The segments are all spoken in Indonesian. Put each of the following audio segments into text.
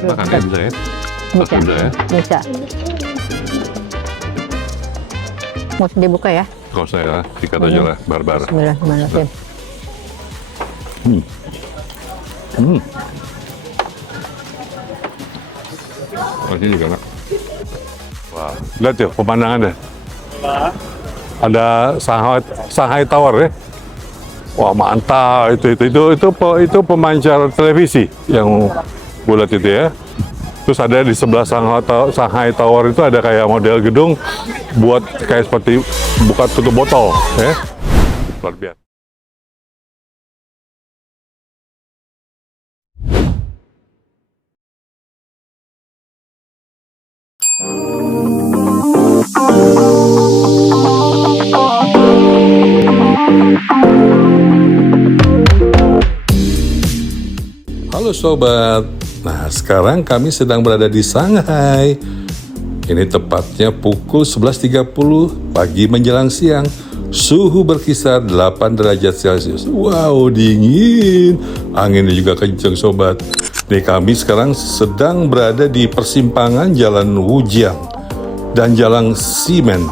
Makan ya bisa ya? Bisa. Bisa ya? Bisa. Mau dibuka ya? Kalau saya sikat aja lah, barbar. Bismillahirrahmanirrahim. Masih juga enak. Wah, lihat ya pemandangan deh. Ada Shanghai Tower ya. Wah mantap itu pemancar televisi yang bulat itu ya. Terus ada di sebelah Shanghai Tower itu ada kayak model gedung buat kayak seperti buka tutup botol ya. Luar biasa. Halo sobat, nah sekarang kami sedang berada di Shanghai. Ini tepatnya pukul 11.30 pagi menjelang siang. Suhu berkisar 8 derajat Celcius. Wow, dingin. Anginnya juga kencang sobat. Nih kami sekarang sedang berada di persimpangan Jalan Wujiang dan Jalan Ximen.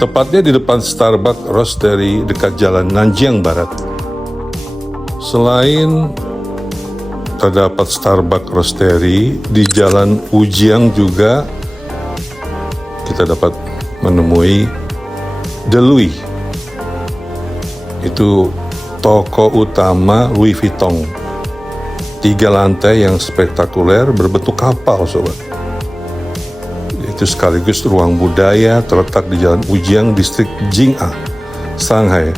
Tepatnya di depan Starbucks Roastery dekat Jalan Nanjiang Barat. Selain terdapat Starbucks Roastery di Jalan Wujiang juga kita dapat menemui The Louis. Itu toko utama Louis Vuitton. 3 lantai yang spektakuler berbentuk kapal sobat. Itu sekaligus ruang budaya terletak di Jalan Wujiang, distrik Jing'a, Shanghai.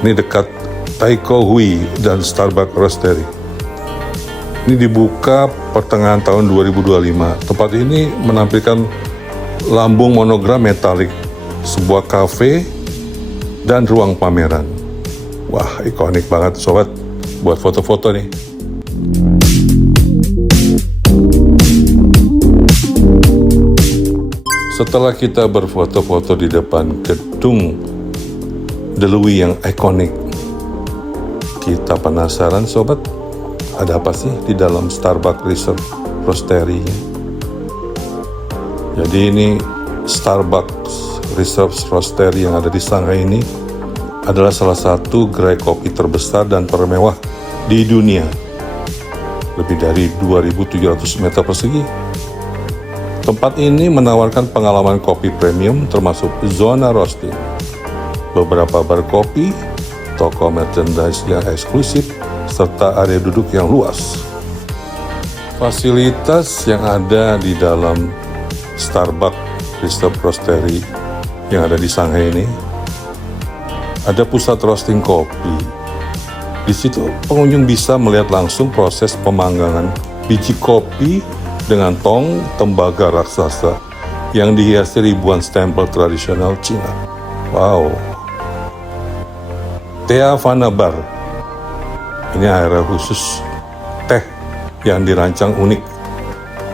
Ini dekat Taikoo Hui dan Starbucks Roastery. Ini dibuka pertengahan tahun 2025. Tempat ini menampilkan lambung monogram metalik, sebuah kafe, dan ruang pameran. Wah, ikonik banget sobat buat foto-foto nih. Setelah kita berfoto-foto di depan gedung The Louis yang ikonik, kita penasaran sobat, ada apa sih di dalam Starbucks Reserve Roastery-nya? Jadi ini Starbucks Reserve Roastery yang ada di Shanghai ini adalah salah satu gerai kopi terbesar dan termewah di dunia. Lebih dari 2.700 meter persegi. Tempat ini menawarkan pengalaman kopi premium termasuk zona roasting, beberapa bar kopi, toko merchandise yang eksklusif, serta area duduk yang luas. Fasilitas yang ada di dalam Starbucks Reserve Roastery yang ada di Shanghai ini, ada pusat roasting kopi. Di situ pengunjung bisa melihat langsung proses pemanggangan biji kopi dengan tong tembaga raksasa yang dihiasi ribuan stempel tradisional Cina. Wow. Teh Havana Bar. Ini area khusus teh yang dirancang unik.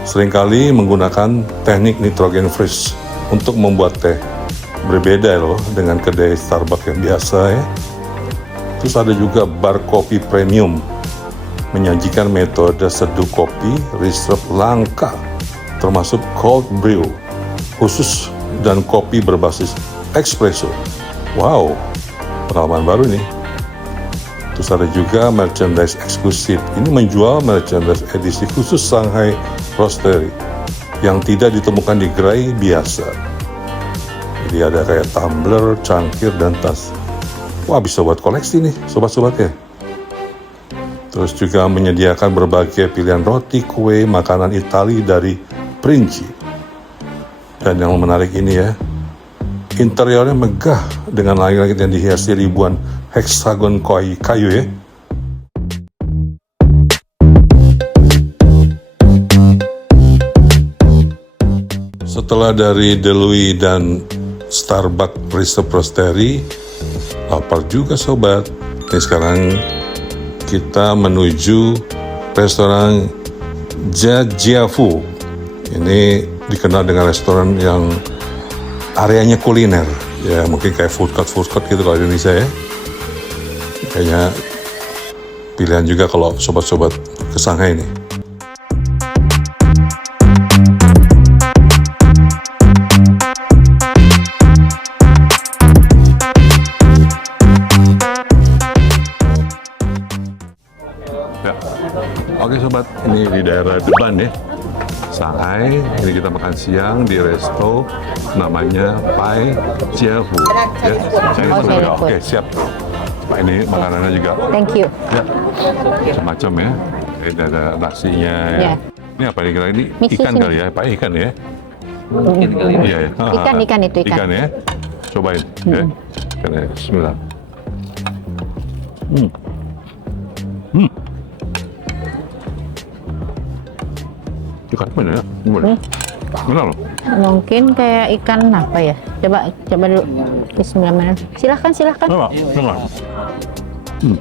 Seringkali menggunakan teknik nitrogen freeze untuk membuat teh. Berbeda loh dengan kedai Starbucks yang biasa ya. Terus ada juga bar kopi premium, menyajikan metode seduh kopi reserve langka, termasuk cold brew khusus dan kopi berbasis espresso. Wow, pengalaman baru nih. Terus ada juga merchandise eksklusif. Ini menjual merchandise edisi khusus Shanghai Roastery yang tidak ditemukan di gerai biasa. Jadi ada kayak tumbler, cangkir, dan tas. Wah, bisa buat koleksi nih sobat-sobatnya. Terus juga menyediakan berbagai pilihan roti, kue, makanan Itali dari Princi. Dan yang menarik ini ya, interiornya megah dengan langit-langit yang dihiasi ribuan heksagon kayu ya. Setelah dari The Louis dan Starbucks Reserve Roastery, lapar juga sobat. Ini sekarang kita menuju restoran Jiafu. Ini dikenal dengan restoran yang areanya kuliner. Ya mungkin kayak food court gitu kalau di Indonesia ya. Kayaknya pilihan juga kalau sobat-sobat ke Shanghai ini. sobat, ini di daerah Deban ya, Shanghai. Ini kita makan siang di resto namanya Pai Jia Hu. Ya, saya Oh, pesan ya. saya Oke, siap. Pak, ini makanannya juga Thank you. ya, macam-macam ya. Ini ada nasinya ya. Ya. Ini apa ini? Ini Misi ikan sini. kali ya, Pak, ikan ya. Iya ya. Ikan itu ikan. Ikan ya. Cobain ya. Ikan ya. Bismillah. Hmm. Hmm. Ikan mana ya? Gimana? Benar loh. Mungkin kayak ikan apa ya? Coba dulu. Bismillahirrahmanirrahim. Silahkan. Coba, dengar. Hmm.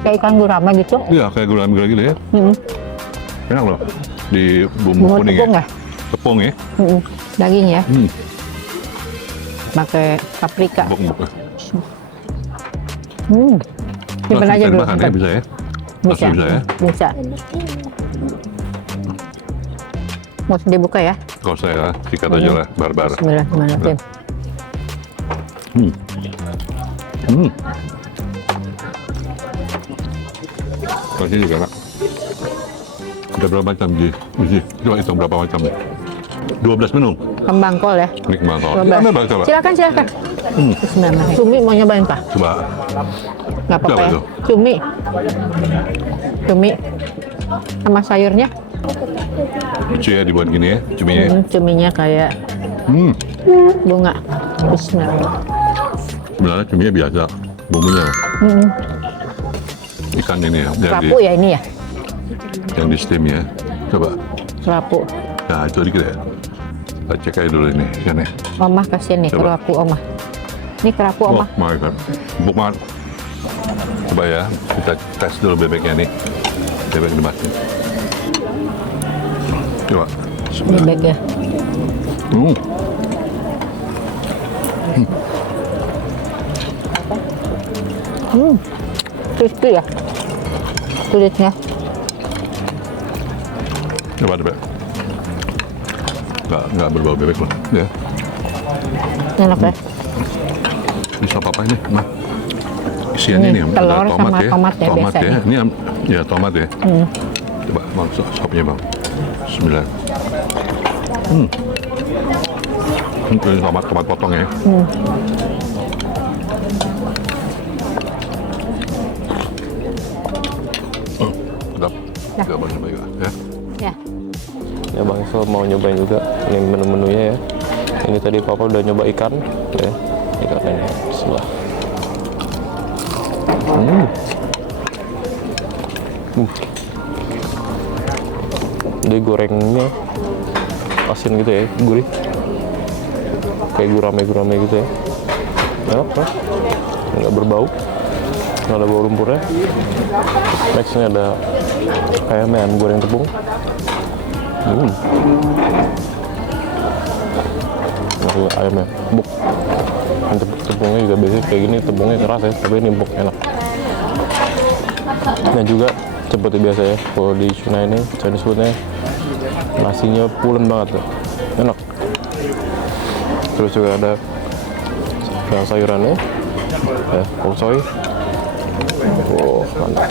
Kayak ikan gurame gitu. Iya, kayak gula-gula gitu ya. Enak loh. Di bumbu Bumbu kuning tepung ya. ya? Tepung ya. Daging ya. Hmm. Pakai paprika. Buk-buk. Simpen aja dulu. Makan ya, bisa ya. Bisa. Langsung bisa ya. Bisa. Mau dibuka ya? Kalau saya sikat aja lah, barbar. Bismillahirrahmanirrahim. Hmm. Hmm. Nasi juga enak. Ada berapa macam Ji? Coba hitung berapa macam nih? 12 menu. Kembang kol ya. Ini kembang kol. 12. Ambil, coba. Silakan. Bismillahirrahmanirrahim. Cumi mau nyobain Pak? Coba. Nggak apa-apa Coba ya. itu. Cumi. Sama sayurnya. Lucu ya dibuat gini ya, cuminya. Cuminya kayak Hmm. bunga. Bismillah. Sebenarnya cuminya biasa, bumbunya. Ikan ini ya, Kerapu ya ini ya? yang di steam ya. Coba. Kerapu. Nah itu dikit ya. Kita cek aja dulu ini ikannya. Omah kasih nih Coba. kerapu Omah. Ini kerapu Wah, Omah. mau kan. Empuk banget. Coba ya, kita tes dulu bebeknya nih. Bebek dimasak. Coba. Bebek ya. Hmm. Crispy ya. Kulitnya. Coba bebek. Nggak berbau bebek loh. Ya. Enak ya. Bisa apa ini? Nah. Isiannya Ini nih, telur ada tomat sama ya. tomat ya Tomat ya. biasanya. Ini ya tomat ya. Coba bang, sopnya bang. Bismillah. Ini tomat potong ya. Sedap. Ya. Tidak boleh juga ya. Ya. Ya Bang So mau nyobain juga ini menu-menunya ya. Ini tadi Papa udah nyoba ikan ya. Ikan ini Bismillah. Dia gorengnya asin gitu ya, gurih. Kayak gurame gitu ya. Enak ya. Nggak berbau. Nggak ada bau lumpurnya. Nextnya ada ayam goreng tepung. Nah, ayamnya empuk. Tepungnya juga biasanya kayak gini, tepungnya keras ya, tapi ini empuk, enak. Nah juga seperti biasa ya, kalau di China ini Chinese foodnya nasinya pulen banget tuh, enak. Terus juga ada yang sayurannya, ya, pok soy. Oh mantap.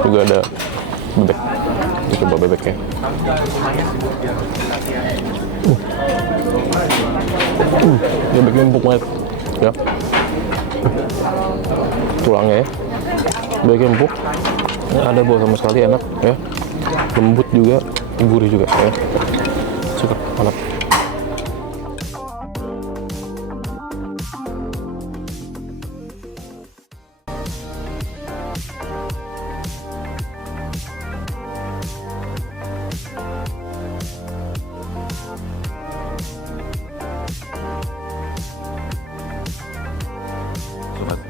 Juga ada bebek. Kita coba bebeknya. Bebeknya empuk banget. Ya. Tulangnya ya. Bebeknya empuk. Nggak ada bau sama sekali, enak ya. Lembut juga, gurih juga ya. Suka, mantap. Sobat,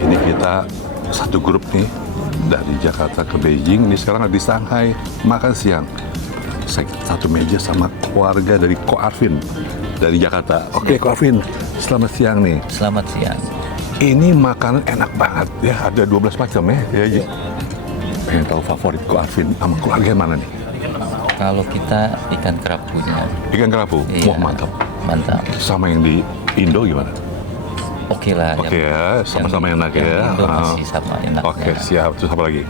ini kita satu grup nih dari Jakarta ke Beijing. Ini sekarang di Shanghai makan siang. Saya satu meja sama keluarga dari Ko Arvin dari Jakarta. Oke, Ko Arvin, selamat siang nih. Selamat siang. Ini makanan enak banget ya, ada 12 macam ya. Ya, Ji. Pengen tahu favorit Ko Arvin sama keluarga yang mana nih? Kalau kita ikan kerapunya, Ikan kerapu? iya, Wah, mantap. mantap. Sama yang di Indo gimana? Oke lah. Oke ya, sama-sama enak yang ya. Indo Ah. masih sama enaknya. Oke, siap. Terus apa lagi?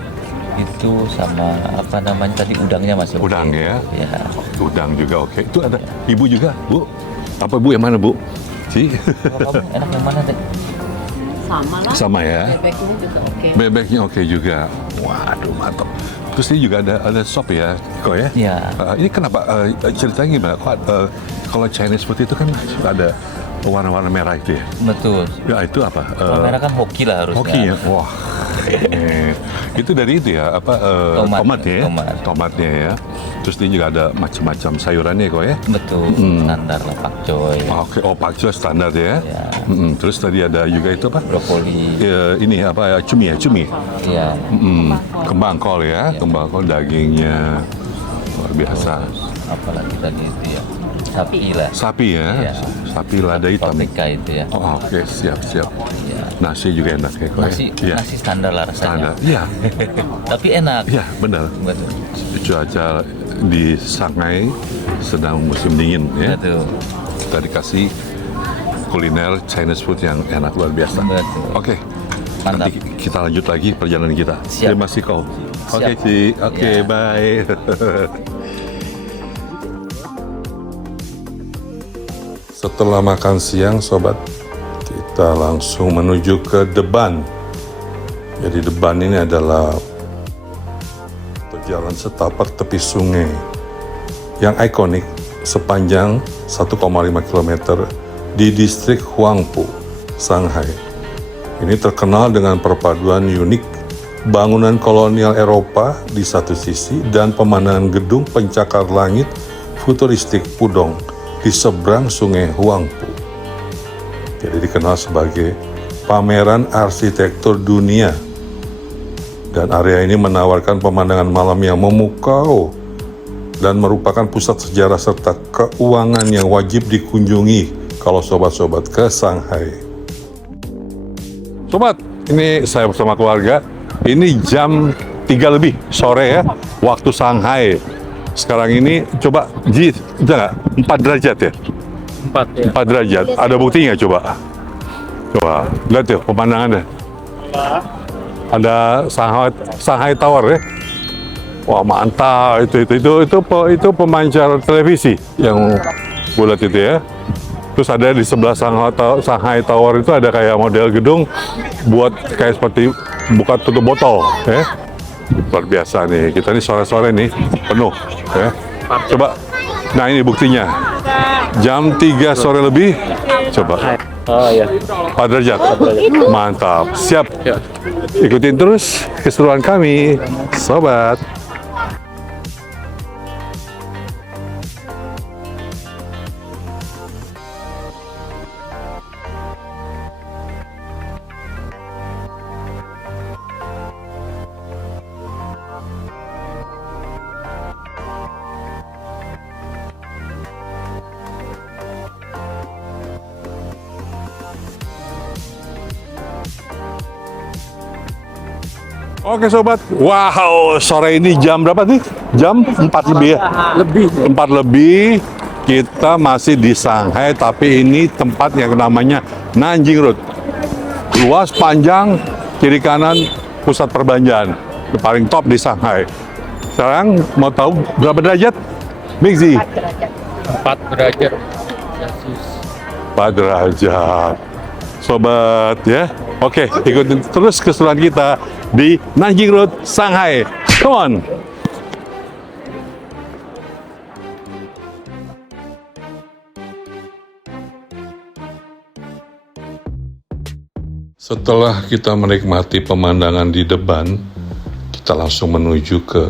Itu sama apa namanya tadi udangnya masih oke. Udang ya? Ya. Udang juga oke. Itu ada ibu juga, Bu. Apa Bu, yang mana Bu? Kalau kamu enak yang mana deh? Sama lah. Sama ya. Bebeknya juga oke. Bebeknya oke juga. Waduh, mantap. Terus ini juga ada sop ya, kok ya? Iya. Ini kenapa ceritanya gimana? Kok kalau Chinese food itu kan ada warna-warna merah itu ya? Betul. Ya itu apa? Kalau merah kan hoki lah harusnya. Hoki ya? Wah. Itu dari itu ya, apa Tomat. ya? Tomat. Tomatnya ya. Terus ini juga ada macam-macam sayurannya kok ya? Betul. Standar lah pakcoy. Oke, pakcoy standar ya. Ya. Terus tadi ada juga itu apa? Brokoli. Ini apa? Cumi ya, cumi. Iya. Kembang kol ya, kembang kol dagingnya luar biasa. Apalagi tadi itu ya. Sapi lah. Sapi ya, Iya. sapi lada hitam. Paprika itu ya. Oh, oke, siap. Iya. Nasi juga enak ya, kok ya? Nasi, Iya. nasi standar lah rasanya. Standar. Iya, Tapi enak. iya benar. Betul. Cuaca di Shanghai sedang musim dingin ya. Betul. Kita dikasih kuliner Chinese food yang enak luar biasa. Betul. Oke, Mantap. nanti kita lanjut lagi perjalanan kita. Siap. Terima kasih kau. Oke, Siap. Ci. Oke, Ya. bye. Setelah makan siang, sobat, kita langsung menuju ke Deban. Jadi Deban ini adalah jalan setapak tepi sungai yang ikonik sepanjang 1,5 km di distrik Huangpu, Shanghai. Ini terkenal dengan perpaduan unik bangunan kolonial Eropa di satu sisi dan pemandangan gedung pencakar langit futuristik Pudong di seberang sungai Huangpu. Jadi dikenal sebagai pameran arsitektur dunia. Dan area ini menawarkan pemandangan malam yang memukau dan merupakan pusat sejarah serta keuangan yang wajib dikunjungi kalau sobat-sobat ke Shanghai. Sobat, ini saya bersama keluarga. Ini jam 3 lebih sore ya, waktu Shanghai. Sekarang ini coba, Ji, udah nggak? 4 derajat ya? 4 ya. 4 derajat. Ada bukti nggak coba? Coba, lihat ya pemandangannya. Ada Shanghai Tower ya. Wah, mantap. Itu pemancar televisi yang bulat itu ya. Terus ada di sebelah Shanghai Tower itu ada kayak model gedung buat kayak seperti buka tutup botol ya. Luar biasa nih. Kita nih sore-sore nih penuh ya. Coba. Nah, ini buktinya. Jam 3 sore lebih. Coba. Oh iya. 4 derajat. Mantap. Siap. Ikutin terus keseruan kami, sobat. Oke sobat, wow, sore ini jam berapa nih? Jam 4 lebih ya? Lebih. 4 lebih, kita masih di Shanghai, tapi ini tempat yang namanya Nanjing Road. Luas, panjang, kiri kanan pusat perbelanjaan. Paling top di Shanghai. Sekarang mau tahu berapa derajat? Mixi? 4 derajat. 4 derajat. Sobat ya. Oke, ikutin terus keseruan kita di Nanjing Road, Shanghai. Come on. Setelah kita menikmati pemandangan di Deban, kita langsung menuju ke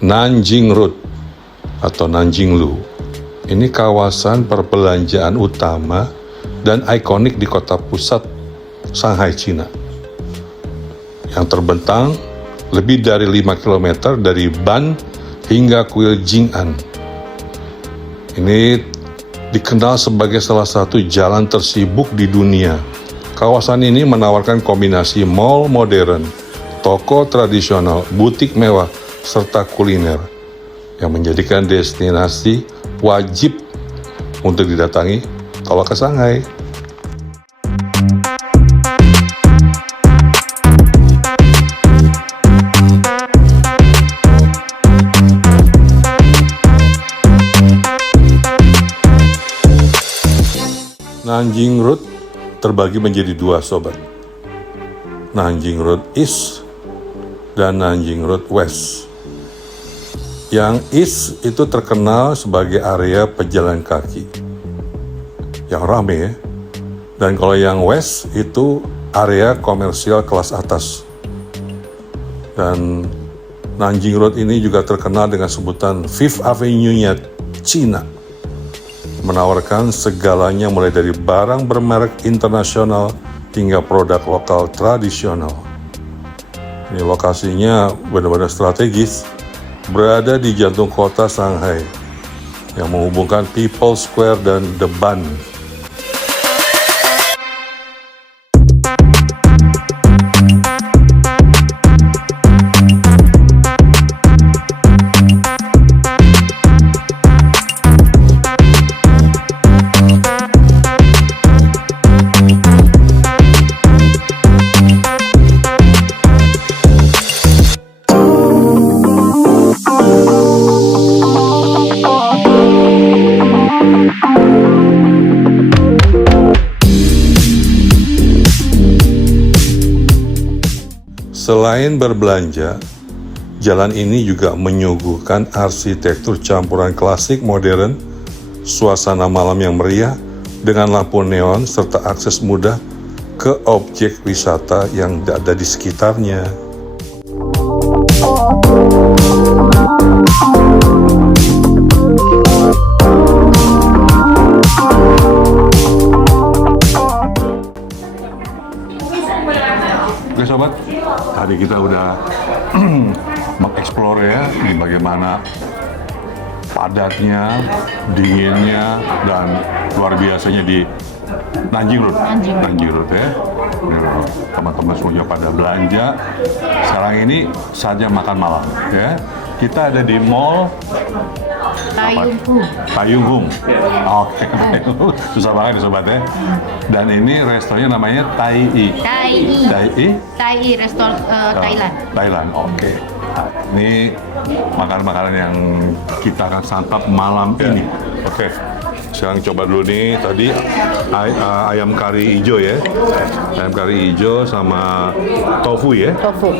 Nanjing Road atau Nanjinglu. Ini kawasan perbelanjaan utama dan ikonik di kota pusat Shanghai, Cina, yang terbentang lebih dari 5 km dari Ban hingga kuil Jing'an. Ini dikenal sebagai salah satu jalan tersibuk di dunia. Kawasan ini menawarkan kombinasi mall modern, toko tradisional, butik mewah, serta kuliner yang menjadikan destinasi wajib untuk didatangi kalau ke Shanghai. Nanjing Road terbagi menjadi dua, sobat. Nanjing Road East dan Nanjing Road West. Yang East itu terkenal sebagai area pejalan kaki yang rame ya. Dan kalau yang West itu area komersial kelas atas. Dan Nanjing Road ini juga terkenal dengan sebutan Fifth Avenue-nya Cina. Menawarkan segalanya mulai dari barang bermerek internasional hingga produk lokal tradisional. Ini lokasinya benar-benar strategis, berada di jantung kota Shanghai yang menghubungkan People's Square dan The Bund. Selain berbelanja, jalan ini juga menyuguhkan arsitektur campuran klasik modern, suasana malam yang meriah dengan lampu neon serta akses mudah ke objek wisata yang ada di sekitarnya. Oke sobat, tadi kita udah mengeksplor ya ini bagaimana padatnya, dinginnya, dan luar biasanya di Nanjing Road. Nanjing Road ya. Teman-teman semuanya pada belanja. Sekarang ini saatnya makan malam ya. Kita ada di Mall Taiyuhung. Oke, susah banget ya sobat ya. Dan ini restorannya namanya Tai restoran Thailand. Thailand, oke. Nah, ini makanan-makanan yang kita akan santap malam ini. Oke. Sekarang coba dulu nih tadi ayam kari hijau ya. Ayam kari hijau sama tofu ya. Tofu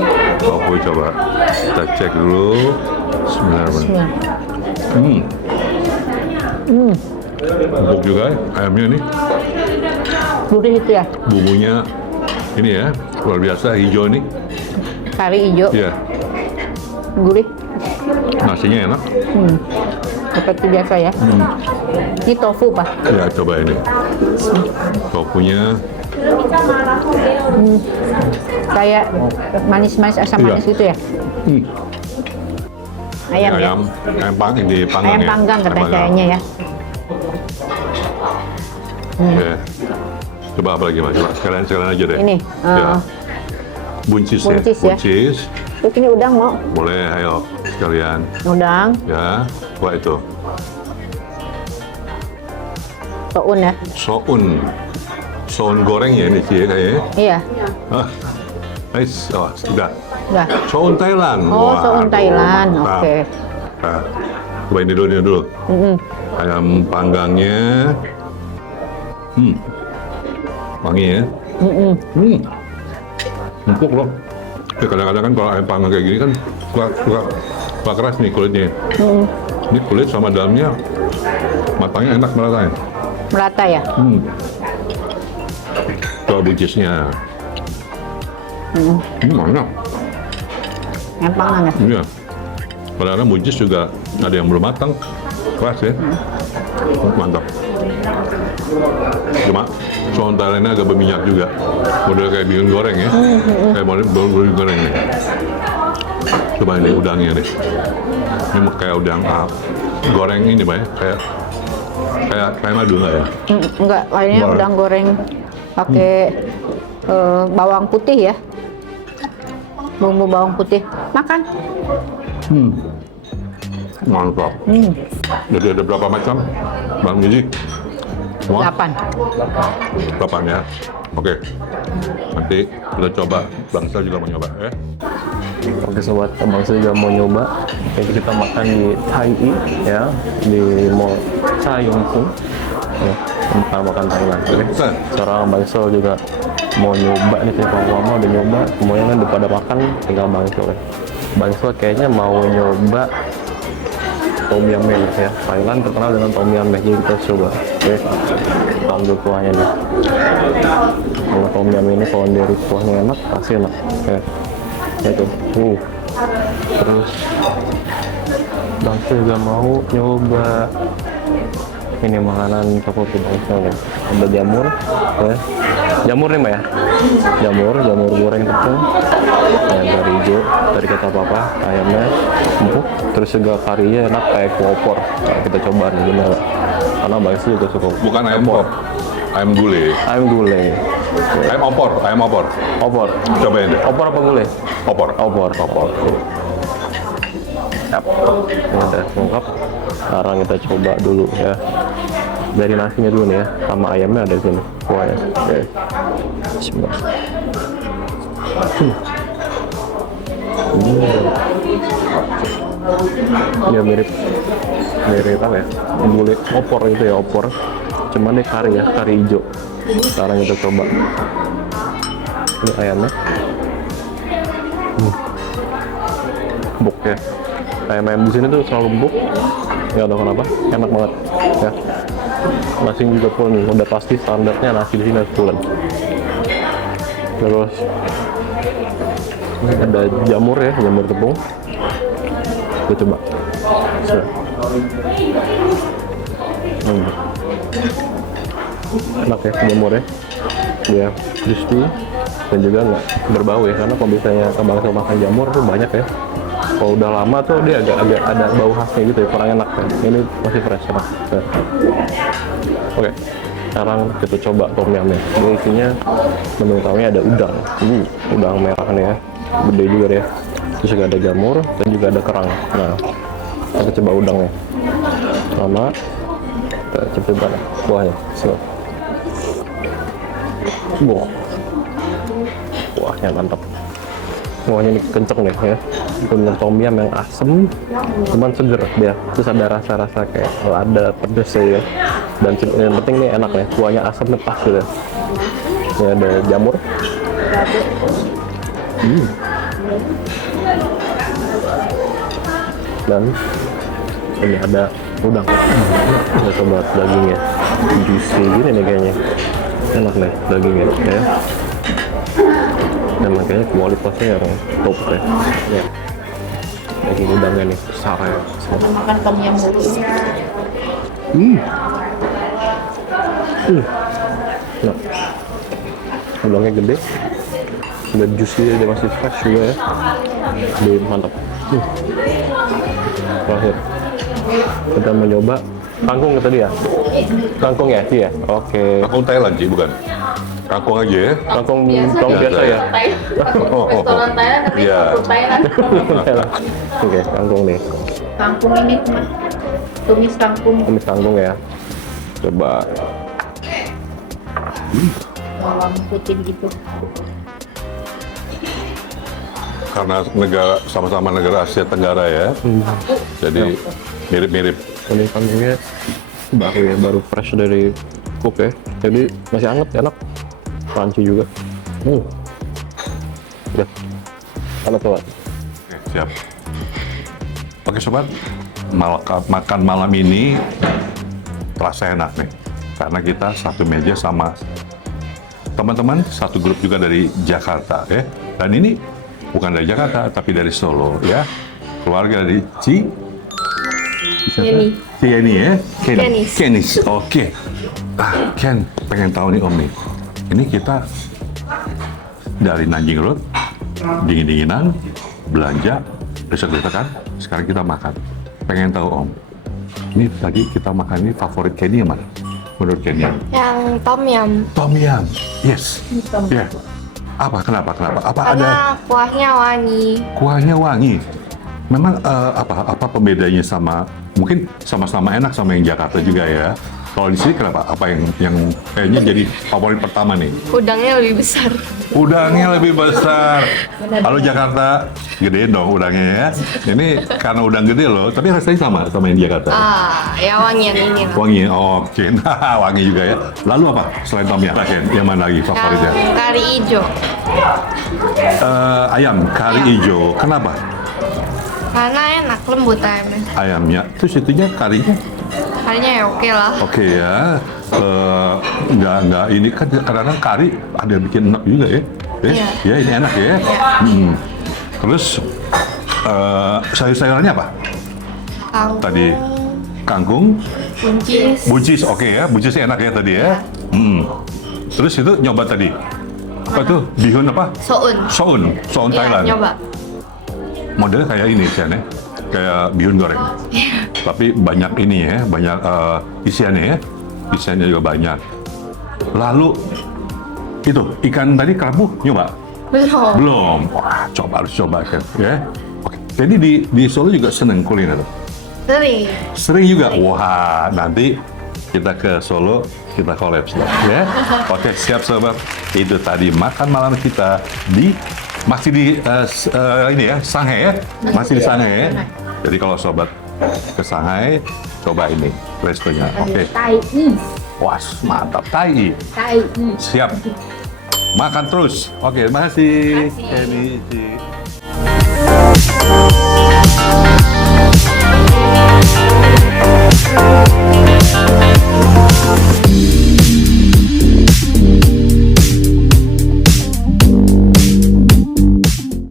coba. Kita cek dulu. Bismillahirrahmanirrahim. Empuk juga ayamnya nih. Gurih itu ya. Bumbunya ini ya, luar biasa hijau nih. Kari hijau. Iya. Gurih. Nasinya enak. Seperti biasa ya. Ini tofu, Pak. Ya, coba ini. Tofunya. Kayak manis-manis, asam manis gitu ya. Ayam ya. Ayam panggang dipanggang Ayam panggang katanya kayaknya ya. Oke. Coba apa lagi Mas? Coba sekalian aja deh. Ini. Ya. Buncis ya. Buncis. Terus ini udang mau? Boleh, ayo sekalian. Udang. Ya. Wah itu. Soun ya. Soun goreng ya ini sih kayaknya. Iya. Nice. Oh, sudah. Udah. Soun Thailand. Oh, soun Thailand. Oke. Nah, coba ini dulu. Ayam panggangnya. Wangi ya. Empuk loh. Ya, kadang-kadang kan kalau ayam panggang kayak gini kan suka keras nih kulitnya. Ini kulit sama dalamnya matangnya enak merata. Merata ya. Coba buncisnya. Enak. Ayam panggang ya. Iya. Kadang-kadang buncis juga ada yang belum matang. Keras ya. Mantap. Cuma soun Thailandnya agak berminyak juga. Model kayak bihun goreng ya. Kayak model bihun goreng nih. Coba ini udangnya deh. Ini kayak udang goreng ini Pak ya. Kayak madu nggak ya? Enggak, lainnya udang goreng pakai bawang putih ya. Bumbu bawang putih. Makan. Mantap. Jadi ada berapa macam, Bang Gizi? Semua? 8. 8 ya. Oke. Nanti kita coba. Bang Sal juga mau nyoba ya. Oke sobat, Abang saya juga mau nyoba. Nanti kita makan di Thai ya, di Mall Chai Yong Pung. Ya, kita makan Thailand. Oke. Sekarang Bang Sol juga mau nyoba nih, kalau mau udah nyoba, semuanya kan udah pada makan, tinggal Bang Sol ya. Bang Sol kayaknya mau nyoba Tom Yum Mee ya. Thailand terkenal dengan Tom Yum Mee, jadi kita coba. Oke. Kita ambil kuahnya nih. Kalau Tom Yum ini kalau dari kuahnya enak, pasti enak. Oke. Itu. Terus Bang Sol juga mau nyoba ini makanan favorit Bang Sol nih. Ada jamur, ya. Jamur nih Mbak ya. Jamur goreng tepung. Yang dari hijau, dari kata papa, ayamnya empuk, terus juga karinya enak kayak opor. Nah, kita coba nih gimana. Karena Bang Sol juga suka. Bukan ayam pop, ayam gulai. Ayam gulai. Ayam opor. Opor. Cobain deh. Opor apa gulai? Opor. Opor. Siap. Ini udah lengkap. Sekarang kita coba dulu ya. Dari nasinya dulu nih ya, sama ayamnya ada di sini. Kuahnya. Oke. Bismillah. Ya mirip apa ya? Gulai opor itu ya, opor. Cuman ini kari ya, kari hijau. Sekarang kita coba. Ini ayamnya. Empuk ya. Ayam di sini tuh selalu empuk. Nggak tahu kenapa, enak banget ya. Nasi juga pun udah pasti standarnya nasi di sini harus pulen. Terus ini ada jamur ya, jamur tepung. Kita coba. Enak ya jamur ya. Dia crispy dan juga nggak berbau ya, karena kalau misalnya Abang Sol makan jamur tuh banyak ya. Kalau udah lama tuh dia agak ada bau khasnya gitu ya, kurang enak kan. Ini masih fresh enak. Oke, sekarang kita coba tom yum-nya. Ini isinya menu utamanya ada udang. Udang merah nih ya, gede juga ya. Terus juga ada jamur dan juga ada kerang. Nah, kita coba udangnya. Sama kita coba kuahnya. Kuahnya mantap. Kuahnya ini kenceng nih ya. Bener tom yum yang asem, cuman seger dia. Terus ada rasa-rasa kayak ada pedes ya. Dan yang penting nih enak nih, kuahnya asamnya pas gitu. Ini ada jamur. Dan ini ada udang. Kita coba dagingnya, juicy gini nih kayaknya. Enak nih dagingnya ya. Dan makanya kualitasnya yang top ya. Daging udangnya nih besar ya. Makan tom yum dulu. Nah, udangnya gede, udah juicy, dia masih fresh juga ya. Jadi mantap. Terakhir kita mau nyoba kangkung tadi ya. Kangkung ya, iya. Oke. Kangkung Thailand sih, bukan? Kangkung aja ya? Kangkung biasa ya. Restoran Thailand tapi Iya. kangkung Thailand. Oke, kangkung nih. Kangkung ini cuma tumis kangkung. Tumis kangkung ya. Coba. Bawang putih gitu. Karena sama-sama negara Asia Tenggara ya. Jadi mirip-mirip. Ini kangkungnya baru ya, baru fresh dari cook ya. Jadi masih hangat, enak. Crunchy juga. Ya. Enak banget. Oke, siap. Oke sobat, makan malam ini terasa enak nih. Karena kita satu meja sama teman-teman satu grup juga dari Jakarta ya. Dan ini bukan dari Jakarta tapi dari Solo ya. Keluarga dari Kenny ya. Kenis. Oke. Ken, pengen tahu nih Om nih. Ini kita dari Nanjing Road, dingin-dinginan, belanja, besok-besok kan. Sekarang kita makan. Pengen tahu Om. Ini tadi kita makan ini favorit Kenny yang mana? Menurut Kenny? Yang tom yum. Tom yum. Yes. Ya. Apa? Kenapa? Apa ada? Karena kuahnya wangi. Kuahnya wangi. Memang apa pembedanya sama, mungkin sama-sama enak sama yang Jakarta juga ya. Kalau di sini kenapa? Apa yang kayaknya jadi favorit pertama nih? Udangnya lebih besar. Udangnya lebih besar. Kalau Jakarta gede dong udangnya ya. Ini karena udang gede loh, tapi rasanya sama yang di Jakarta. Ya wangian ini lah. Wangi, oke. Nah, wangi juga ya. Lalu apa selain tom yum? Yang mana lagi favoritnya? Yang kari hijau. Ayam kari hijau. Kenapa? Karena enak, lembut ayamnya. Ayamnya. Terus itunya karinya? Karinya ya oke lah. Oke ya. Nggak ini kan kadang-kadang kari ada yang bikin enak juga ya. Iya. Ya ini enak ya. Terus sayur-sayurannya apa? Kangkung, Tadi kangkung, buncis. buncis, oke ya, buncis enak ya tadi ya. Terus itu nyoba tadi apa tuh bihun apa? Soun. Soun Iya, Thailand. nyoba. Modelnya kayak ini Cian ya, kayak bihun goreng. Tapi banyak ini ya, banyak isiannya ya, isiannya juga banyak. Lalu itu ikan tadi kerapu nyoba? Belum. Belum. Wah, harus coba kan ya. Oke. Jadi di Solo juga seneng kuliner. Sering. Sering juga. Wah, nanti kita ke Solo, kita kolaps ya. Oke, siap sobat. Itu tadi makan malam kita masih di ini ya, Shanghai ya. Masih di Shanghai ya. Jadi kalau sobat ke Shanghai, coba ini restonya. Oke. Tai Wah, mantap. Tai. Siap. Makan terus. Oke, terima kasih. Kenny.